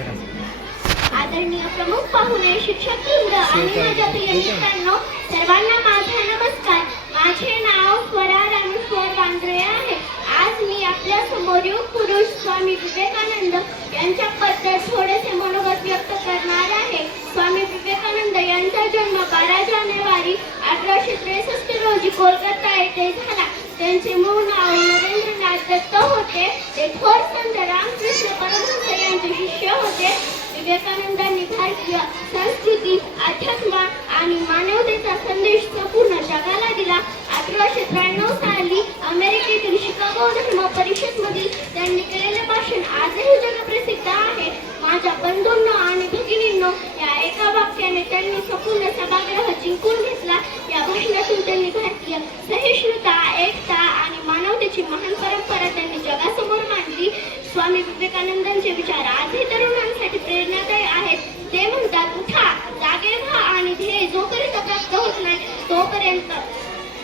आदरणीय प्रमुख पाहुणे, शिक्षक वृंद आणि माझ्या प्रिय मित्रांनो, सर्वांना माझा नमस्कार. माझे नाव स्वरा रामेश्वर वांद्रे आहे. आज मी आपल्या समोर युग पुरुष स्वामी विवेकानंद यांच्याबद्दल थोडेसे मनोगत व्यक्त करणार आहे. स्वामी विवेकानंद यांचा जन्म 12 जानेवारी 1863 रोजी कोलकाता येथे झाला. त्यांचे मूळ नाव नरेंद्रनाथ दत्त होते. ते थोर संत रामकृष्ण परमहंस यांचे शिष्य होते. विवेकानंदांनी भारतीय संस्कृती, अध्यात्म आणि मानवतेचा संदेश संपूर्ण जगाला दिला. 1893 साली अमेरिकेतील शिकागो धर्म परिषदेमधील त्यांनी केलेले भाषण आजही जगप्रसिद्ध आहे. माझ्या बंधूंनो आणि भगिनींनो, या एका वाक्याने त्यांनी संपूर्ण सभागृह जिंकून घेतला. या भाषणातून त्यांनी भारतीय सहिष्णुता, एकता आणि मानवतेची महान परंपरा त्यांनी जगासमोर मांडली. स्वामी विवेकानंदांचे विचार आजही तरुणांसाठी प्रेरणादायी आहेत. ते म्हणतात, उठा, जागे व्हा आणि ध्येय जोपर्यंत प्राप्त होत नाही तोपर्यंत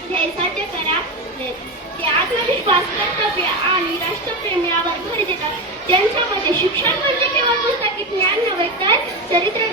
ध्येय साध्य करा. ते आत्मविश्वास, कर्तव्य आणि राष्ट्रप्रेम यावर भर देतात. त्यांच्यामध्ये शिक्षण म्हणजे केवळ पुस्तकी ज्ञान नव्हे तर चरित्र